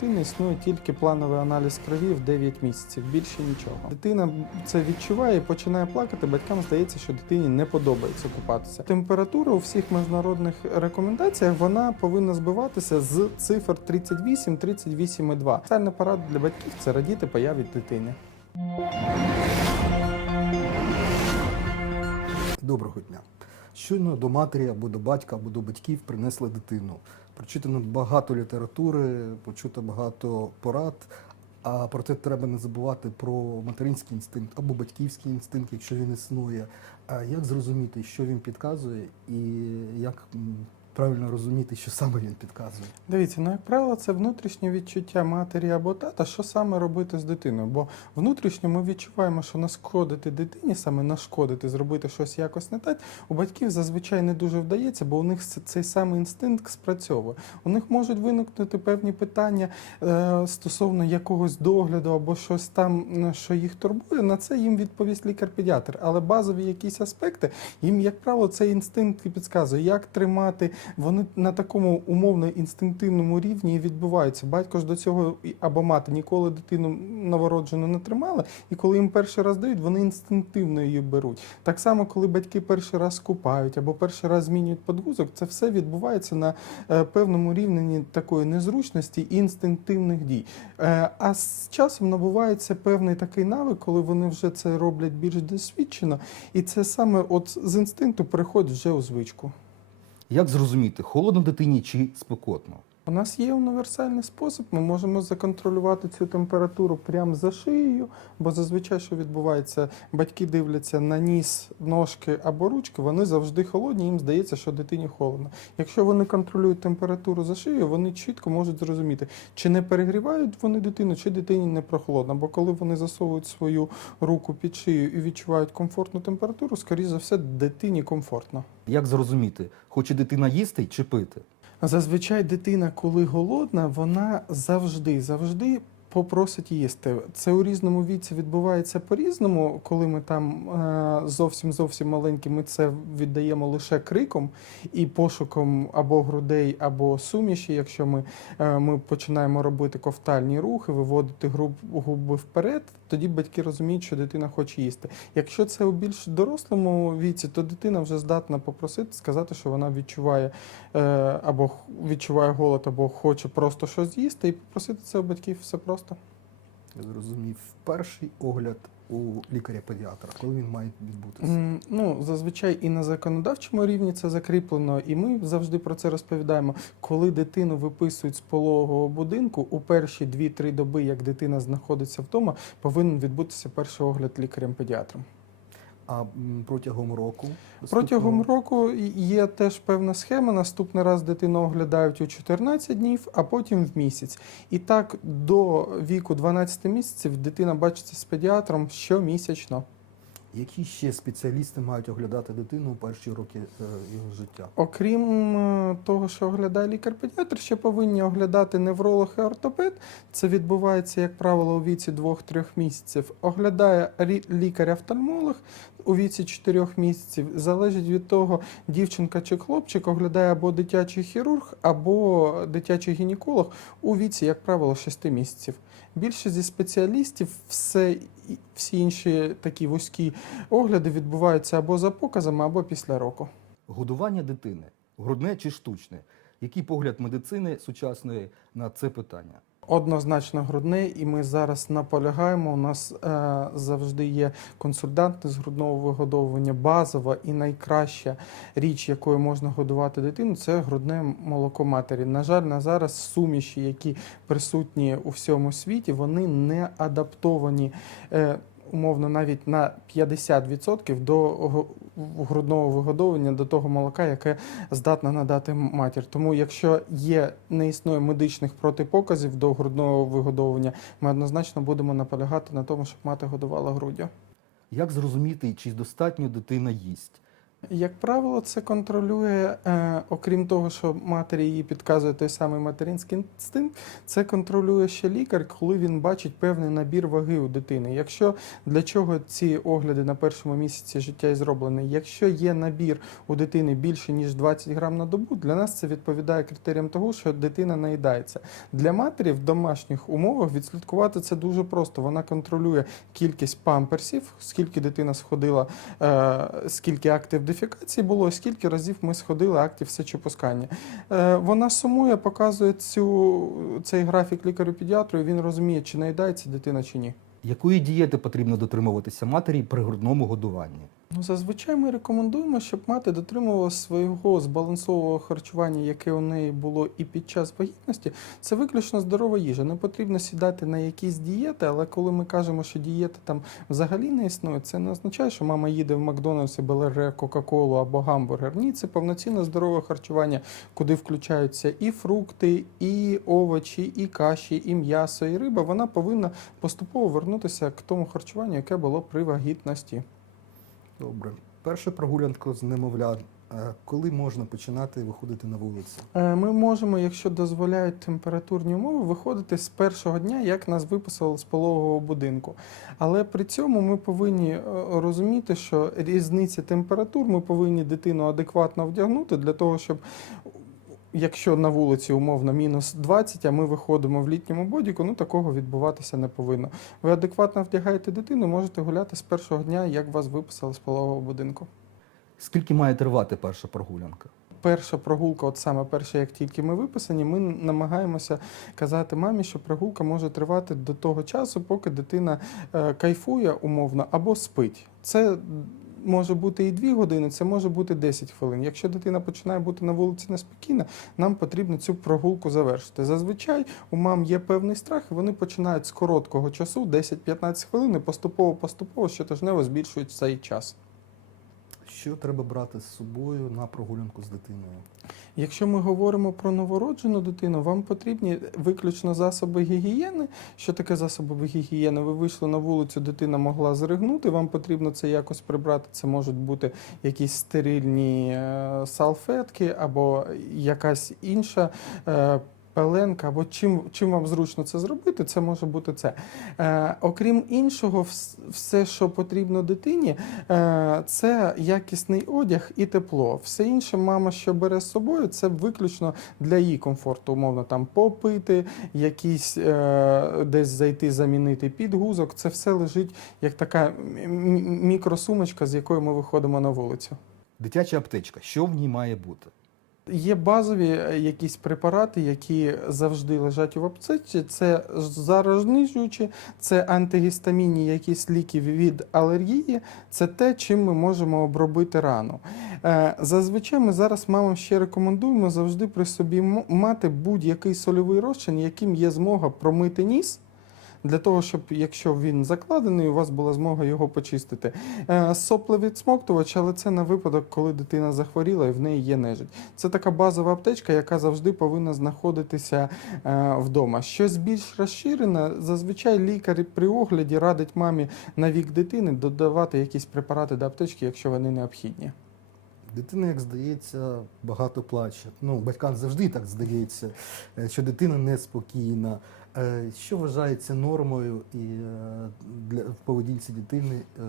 дитини існує тільки плановий аналіз крові в 9 місяців, більше нічого. Дитина це відчуває і починає плакати. Батькам здається, що дитині не подобається купатися. Температура у всіх міжнародних рекомендаціях вона повинна збиватися з цифр 38, 38,2. Спеціальна порада для батьків це радіти появі дитини. Доброго дня. Щойно до матері або до батька, або до батьків принесли дитину. Прочитано багато літератури, почуто багато порад. А проте треба не забувати про материнський інстинкт або батьківський інстинкт, якщо він існує. А як зрозуміти, що він підказує, і як правильно розуміти, що саме він підказує? Дивіться, ну як правило, це внутрішнє відчуття матері або тата, що саме робити з дитиною. Бо внутрішньо ми відчуваємо, що нашкодити дитині, саме нашкодити, зробити щось якось не так, у батьків зазвичай не дуже вдається, бо у них цей самий інстинкт спрацьовує. У них можуть виникнути певні питання е, стосовно якогось догляду або щось там, що їх турбує. На це їм відповість лікар-педіатр. Але базові якісь аспекти їм, як правило, цей інстинкт і підказує, як тримати вони на такому умовно інстинктивному рівні відбуваються. Батько ж до цього або мати ніколи дитину новороджену не тримали, і коли їм перший раз дають, вони інстинктивно її беруть. Так само, коли батьки перший раз купають або перший раз змінюють подгузок, це все відбувається на е, певному рівні такої незручності і інстинктивних дій. Е, а з часом набувається певний такий навик, коли вони вже це роблять більш досвідчено, і це саме от з інстинкту переходить вже у звичку. Як зрозуміти, холодно дитині чи спекотно? У нас є універсальний спосіб. Ми можемо законтролювати цю температуру прямо за шиєю, бо зазвичай, що відбувається, батьки дивляться на ніс, ножки або ручки, вони завжди холодні, їм здається, що дитині холодно. Якщо вони контролюють температуру за шиєю, вони чітко можуть зрозуміти, чи не перегрівають вони дитину, чи дитині не прохолодно. Бо коли вони засовують свою руку під шию і відчувають комфортну температуру, скоріш за все, дитині комфортно. Як зрозуміти, хоче дитина їсти чи пити? Зазвичай дитина, коли голодна, вона завжди, завжди попросить їсти. Це у різному віці відбувається по-різному. Коли ми там е, зовсім зовсім маленькі, ми це віддаємо лише криком і пошуком або грудей, або суміші. Якщо ми, е, ми починаємо робити ковтальні рухи, виводити губи вперед, тоді батьки розуміють, що дитина хоче їсти. Якщо це у більш дорослому віці, то дитина вже здатна попросити сказати, що вона відчуває е, або відчуває голод, або хоче просто щось з'їсти, і попросити це у батьків все просто. Я зрозумів перший огляд у лікаря-педіатра, коли він має відбутися. Ну, зазвичай і на законодавчому рівні це закріплено, і ми завжди про це розповідаємо. Коли дитину виписують з пологового будинку, у перші 2-3 доби, як дитина знаходиться вдома, повинен відбутися перший огляд лікарем-педіатром. А протягом року Протягом року є теж певна схема. Наступний раз дитину оглядають у 14 днів, а потім в місяць. І так до віку 12 місяців дитина бачиться з педіатром щомісячно. Які ще спеціалісти мають оглядати дитину у перші роки е, його життя? Окрім е, того, що оглядає лікар-педіатр, ще повинні оглядати невролог і ортопед. Це відбувається, як правило, у віці 2-3 місяців. Оглядає лікар-офтальмолог у віці 4 місяців. Залежить від того, дівчинка чи хлопчик оглядає або дитячий хірург, або дитячий гінеколог у віці, як правило, 6 місяців. Більше зі спеціалістів все, всі інші такі вузькі огляди відбуваються або за показами, або після року. Годування дитини грудне чи штучне? Який погляд медицини сучасної на це питання? Однозначно грудне, і ми зараз наполягаємо. У нас е, завжди є консультанти з грудного вигодовування. Базова і найкраща річ, якою можна годувати дитину, це грудне молоко матері. На жаль, на зараз суміші, які присутні у всьому світі, вони не адаптовані. Е, Умовно, навіть на 50% до грудного вигодовування, до того молока, яке здатна надати матір. Тому, якщо є не існує медичних протипоказів до грудного вигодовування, ми однозначно будемо наполягати на тому, щоб мати годувала груддю. Як зрозуміти, чи достатньо дитина їсть? Як правило, це контролює, е, окрім того, що матері її підказує той самий материнський інстинкт, це контролює ще лікар, коли він бачить певний набір ваги у дитини. Якщо для чого ці огляди на першому місяці життя і зроблені, якщо є набір у дитини більше ніж 20 грам на добу, для нас це відповідає критеріям того, що дитина наїдається. Для матері в домашніх умовах відслідкувати це дуже просто. Вона контролює кількість памперсів, скільки дитина сходила, е, скільки актів дефікації було, скільки разів ми сходили актів сечопускання. Е, вона сумує, показує цю, цей графік лікарю-педіатру, і він розуміє, чи наїдається дитина, чи ні. Якої дієти потрібно дотримуватися матері при грудному годуванні? Ну, зазвичай ми рекомендуємо, щоб мати дотримувалася свого збалансового харчування, яке у неї було і під час вагітності. Це виключно здорова їжа. Не потрібно сідати на якісь дієти, але коли ми кажемо, що дієта там взагалі не існує, це не означає, що мама їде в Макдональдс і бере Кока-Колу або гамбургер. Ні, це повноцінне здорове харчування, куди включаються і фрукти, і овочі, і каші, і м'ясо, і риба. Вона повинна поступово вернутися к тому харчуванню, яке було при вагітності. Добре. Перша прогулянка з немовля. Е, Коли можна починати виходити на вулицю? Е, Ми можемо, якщо дозволяють температурні умови, виходити з першого дня, як нас виписали з пологового будинку. Але при цьому ми повинні е, розуміти, що різниця температур ми повинні дитину адекватно вдягнути для того, щоб. Якщо на вулиці умовно мінус 20, а ми виходимо в літньому бодіку, ну такого відбуватися не повинно. Ви адекватно вдягаєте дитину, можете гуляти з першого дня, як вас виписали з пологового будинку. Скільки має тривати перша прогулянка? перша прогулка, от саме перша, як тільки ми виписані, ми намагаємося казати мамі, що прогулка може тривати до того часу, поки дитина е, кайфує умовно або спить. Це може бути і 2 години, це може бути 10 хвилин. Якщо дитина починає бути на вулиці неспокійна, нам потрібно цю прогулку завершити. Зазвичай у мам є певний страх, і вони починають з короткого часу, 10-15 хвилин, і поступово-поступово щотижнево збільшують цей час. Що треба брати з собою на прогулянку з дитиною? Якщо ми говоримо про новороджену дитину, вам потрібні виключно засоби гігієни. Що таке засоби гігієни? Ви вийшли на вулицю, дитина могла зригнути. Вам потрібно це якось прибрати. Це можуть бути якісь стерильні е, салфетки або якась інша. Пеленка, або чим, чим вам зручно це зробити, це може бути це. Е, окрім іншого, все, що потрібно дитині, е, це якісний одяг і тепло. Все інше мама, що бере з собою, це виключно для її комфорту, умовно там попити, якісь е, десь зайти, замінити підгузок. Це все лежить як така мікросумочка, з якою ми виходимо на вулицю. Дитяча аптечка. Що в ній має бути? Є базові е, якісь препарати, які завжди лежать у аптеці. Це зарознижуючі, це антигістамінні якісь ліки від алергії. Це те, чим ми можемо обробити рану. Е, Зазвичай ми зараз мамам ще рекомендуємо завжди при собі мати будь-який сольовий розчин, яким є змога промити ніс. Для того, щоб якщо він закладений, у вас була змога його почистити. Е, Сопловідсмоктувач, але це на випадок, коли дитина захворіла і в неї є нежить. Це така базова аптечка, яка завжди повинна знаходитися е, вдома. Щось більш розширене, зазвичай лікар при огляді радить мамі на вік дитини додавати якісь препарати до аптечки, якщо вони необхідні. Дитина, як здається, багато плаче. Ну, батькам завжди так здається, е, що дитина неспокійна. Е, Що вважається нормою і е, для поведінці дитини, е,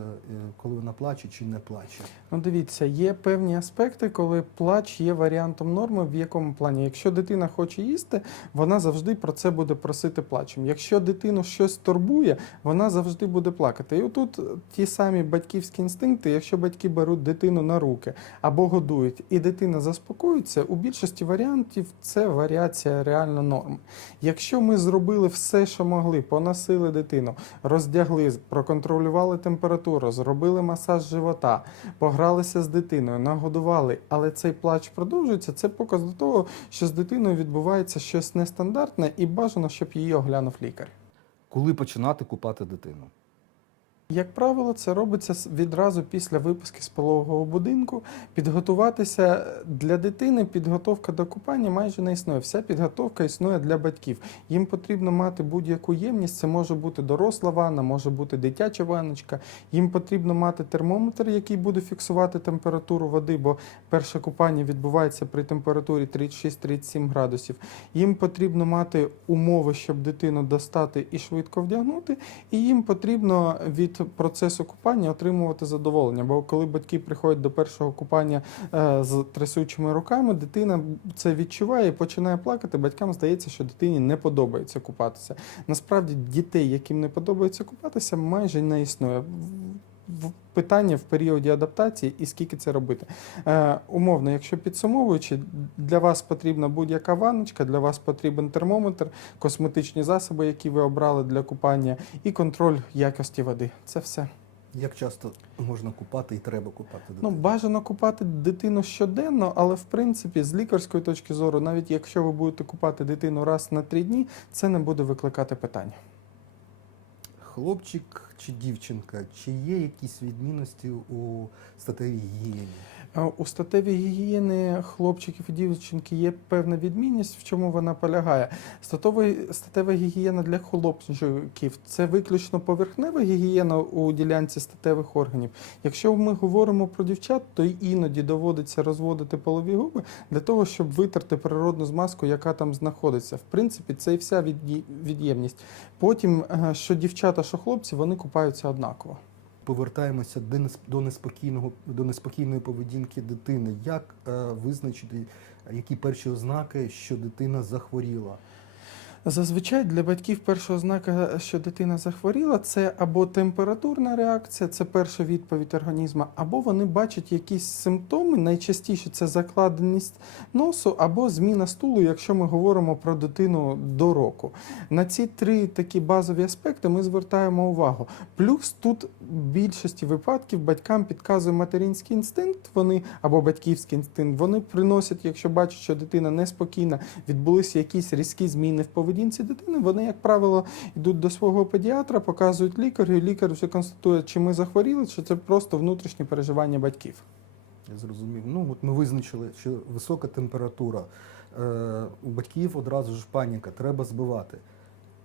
коли вона плаче чи не плаче? Ну, дивіться, є певні аспекти, коли плач є варіантом норми, в якому плані. Якщо дитина хоче їсти, вона завжди про це буде просити плачем. Якщо дитину щось турбує, вона завжди буде плакати. І отут ті самі батьківські інстинкти, якщо батьки беруть дитину на руки або годують, і дитина заспокоюється, у більшості варіантів це варіація реально норм. Якщо ми зробили все, що могли, поносили дитину, роздягли, проконтролювали температуру, зробили масаж живота, погралися з дитиною, нагодували, але цей плач продовжується, це показ до того, що з дитиною відбувається щось нестандартне і бажано, щоб її оглянув лікар. Коли починати купати дитину? Як правило, це робиться відразу після виписки з пологового будинку. Підготуватися для дитини, підготовка до купання майже не існує. Вся підготовка існує для батьків. Їм потрібно мати будь-яку ємність. Це може бути доросла ванна, може бути дитяча ванночка. Їм потрібно мати термометр, який буде фіксувати температуру води, бо перше купання відбувається при температурі 36-37 градусів. Їм потрібно мати умови, щоб дитину достати і швидко вдягнути, і їм потрібно від процесу купання отримувати задоволення. Бо коли батьки приходять до першого купання е, з трясучими руками, дитина це відчуває і починає плакати. Батькам здається, що дитині не подобається купатися. Насправді дітей, яким не подобається купатися, майже не існує. Питання в періоді адаптації і скільки це робити. Е, умовно, якщо підсумовуючи, для вас потрібна будь-яка ванночка, для вас потрібен термометр, косметичні засоби, які ви обрали для купання, і контроль якості води. Це все. Як часто можна купати і треба купати Ну, бажано купати дитину щоденно, але в принципі, з лікарської точки зору, навіть якщо ви будете купати дитину раз на три дні, це не буде викликати питання. Хлопчик чи дівчинка, чи є якісь відмінності у статевій гігієні? У статевій гігієни хлопчиків і дівчинки є певна відмінність, в чому вона полягає. Статева гігієна для хлопчиків це виключно поверхнева гігієна у ділянці статевих органів. Якщо ми говоримо про дівчат, то іноді доводиться розводити полові губи для того, щоб витерти природну змазку, яка там знаходиться. В принципі, це і вся від'ємність. Потім, е, що дівчата, що хлопці, вони купаються однаково. Повертаємося до нес- до неспокійного до неспокійної поведінки дитини. Як е, визначити, які перші ознаки, що дитина захворіла? Зазвичай для батьків перша ознака, що дитина захворіла, це або температурна реакція, це перша відповідь організму, або вони бачать якісь симптоми. Найчастіше це закладеність носу або зміна стулу, якщо ми говоримо про дитину до року. На ці три такі базові аспекти ми звертаємо увагу. Плюс тут в більшості випадків батькам підказує материнський інстинкт, вони або батьківський інстинкт. Вони приносять, якщо бачать, що дитина неспокійна, відбулися якісь різкі зміни в поведінці дитини. Вони, як правило, йдуть до свого педіатра, показують лікарю, і лікар вже констатує, чи ми захворіли, чи це просто внутрішнє переживання батьків. Я зрозумів. Ну от ми визначили, що висока температура. Е, у батьків одразу ж паніка, треба збивати.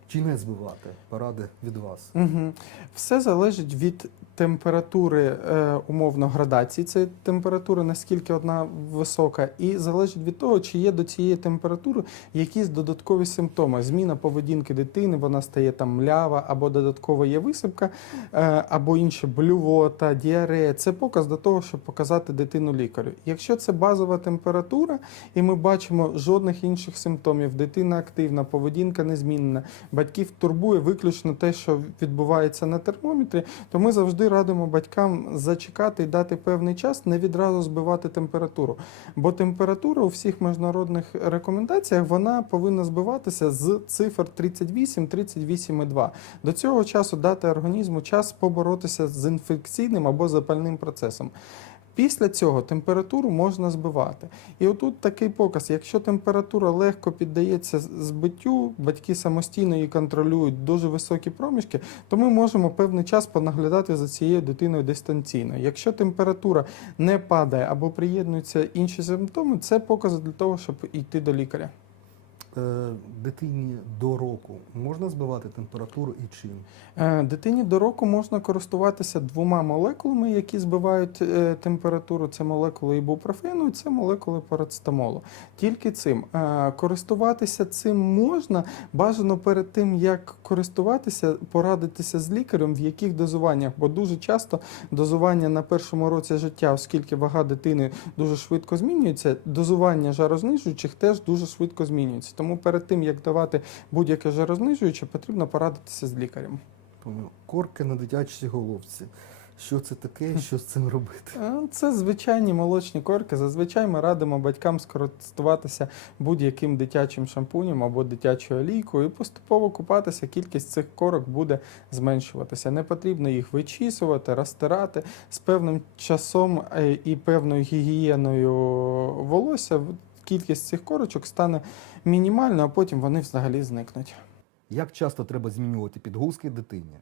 Чи не збивати? Поради від вас. Угу. Все залежить від температури е, умовно градації. Це температура наскільки одна висока, і залежить від того, чи є до цієї температури якісь додаткові симптоми. Зміна поведінки дитини, вона стає там млява, або додаткова є висипка, е, або інше блювота, діарея. Це показ до того, щоб показати дитину лікарю. Якщо це базова температура, і ми бачимо жодних інших симптомів, дитина активна, поведінка незмінна, батьків турбує виключно те, що відбувається на термометрі, то ми завжди радимо батькам зачекати і дати певний час, не відразу збивати температуру. Бо температура у всіх міжнародних рекомендаціях вона повинна збиватися з цифр 38-38,2. До цього часу дати організму час поборотися з інфекційним або запальним процесом. Після цього температуру можна збивати. І отут такий показ: якщо температура легко піддається збиттю, батьки самостійно її контролюють дуже високі проміжки, то ми можемо певний час понаглядати за цією дитиною дистанційно. Якщо температура не падає або приєднуються інші симптоми, це показ для того, щоб йти до лікаря. Е, дитині до року можна збивати температуру і чим? Е, Дитині до року можна користуватися двома молекулами, які збивають е, температуру. Це молекули ібупрофену і це молекули парацетамолу. Тільки цим. Користуватися цим можна. Бажано перед тим, як користуватися, порадитися з лікарем, в яких дозуваннях, бо дуже часто дозування на першому році життя, оскільки вага дитини дуже швидко змінюється, дозування жарознижуючих теж дуже швидко змінюється. Тому перед тим, як давати будь-яке жарознижуюче, потрібно порадитися з лікарем. Корки на дитячій головці. Що це таке? Що з цим робити? Е, Це звичайні молочні корки. Зазвичай ми радимо батькам скористуватися будь-яким дитячим шампунем або дитячою олійкою і поступово купатися. Кількість цих корок буде зменшуватися. Не потрібно їх вичісувати, розтирати з певним часом е, і певною гігієною волосся. Кількість цих корочок стане мінімальною, а потім вони взагалі зникнуть. Як часто треба змінювати підгузки дитині?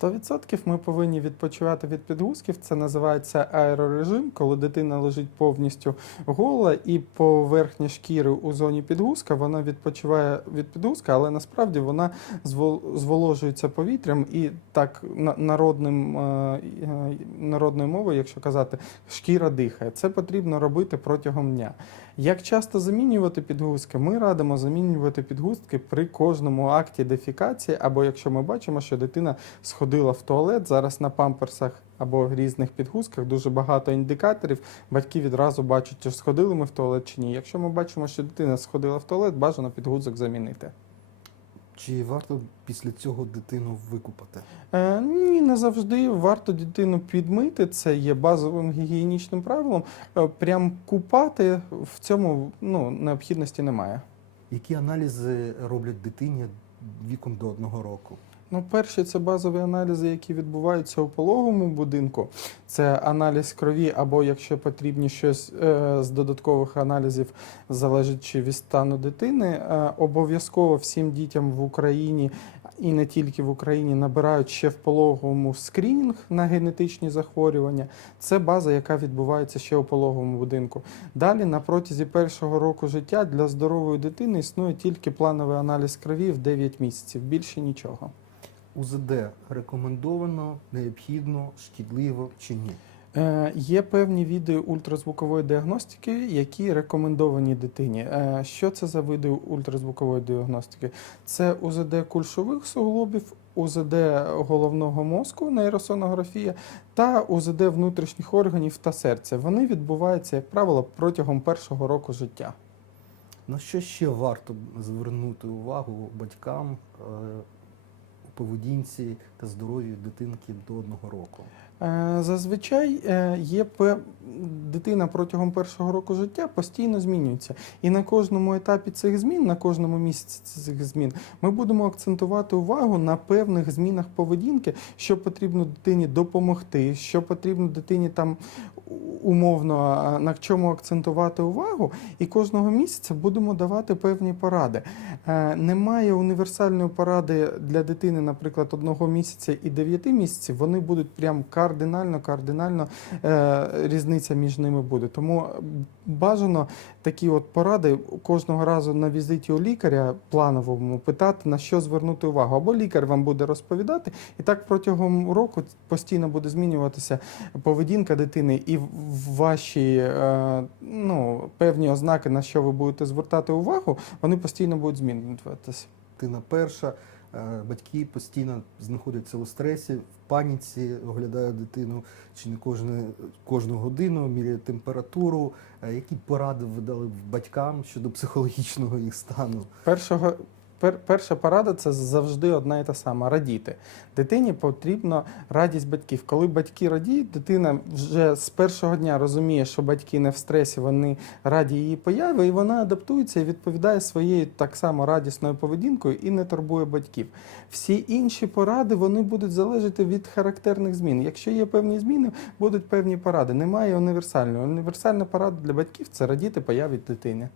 100% ми повинні відпочивати від підгузків. Це називається аерорежим, коли дитина лежить повністю гола і поверхня шкіри у зоні підгузка, вона відпочиває від підгузка, але насправді вона зволожується повітрям і так народним, е, е, народною мовою, якщо казати, шкіра дихає. Це потрібно робити протягом дня. Як часто замінювати підгузки? Ми радимо замінювати підгузки при кожному акті дефікації, або якщо ми бачимо, що дитина сходила в туалет, зараз на памперсах або різних підгузках дуже багато індикаторів. Батьки відразу бачать, чи сходили ми в туалет чи ні. Якщо ми бачимо, що дитина сходила в туалет, бажано підгузок замінити. Чи варто після цього дитину викупати? Е, ні, не завжди варто дитину підмити. Це є базовим гігієнічним правилом. Е, прям купати в цьому ну, необхідності немає. Які аналізи роблять дитині віком до одного року? Ну, перші це базові аналізи, які відбуваються у пологовому будинку. Це аналіз крові, або якщо потрібні щось е, з додаткових аналізів, залежачи від стану дитини. Е, обов'язково всім дітям в Україні і не тільки в Україні набирають ще в пологовому скринінг на генетичні захворювання. Це база, яка відбувається ще у пологовому будинку. Далі, на протязі першого року життя для здорової дитини існує тільки плановий аналіз крові в 9 місяців. Більше нічого. УЗД рекомендовано, необхідно, шкідливо чи ні? Е, Є певні види ультразвукової діагностики, які рекомендовані дитині. Е, Що це за види ультразвукової діагностики? Це УЗД кульшових суглобів, УЗД головного мозку, нейросонографія та УЗД внутрішніх органів та серця. Вони відбуваються, як правило, протягом першого року життя. На що ще варто звернути увагу батькам е, поведінці та здоров'ю дитинки до одного року? Е, Зазвичай е, є дитина протягом першого року життя постійно змінюється. І на кожному етапі цих змін, на кожному місяці цих змін, ми будемо акцентувати увагу на певних змінах поведінки, що потрібно дитині допомогти, що потрібно дитині там умовно на чому акцентувати увагу, і кожного місяця будемо давати певні поради. Е, Немає універсальної поради для дитини, наприклад, одного місяця і дев'яти місяців. Вони будуть прям кардинально, кардинально е, різниця між ними буде. Тому бажано такі от поради кожного разу на візиті у лікаря плановому питати, на що звернути увагу. Або лікар вам буде розповідати, і так протягом року постійно буде змінюватися поведінка дитини і ваші е, ну, певні ознаки, на що ви будете звертати увагу, вони постійно будуть змінюватися. Дитина перша, батьки постійно знаходяться у стресі, в паніці, оглядають дитину чи не кожне, кожну годину, міряють температуру. Е, Які поради ви дали батькам щодо психологічного їх стану? Першого, пер, перша порада це завжди одна і та сама радіти. Дитині потрібно радість батьків. Коли батьки радіють, дитина вже з першого дня розуміє, що батьки не в стресі, вони раді її появи, і вона адаптується і відповідає своєю так само радісною поведінкою і не турбує батьків. Всі інші поради вони будуть залежати від характерних змін. Якщо є певні зміни, будуть певні поради. Немає універсальної. Універсальна порада для батьків це радіти появі дитини.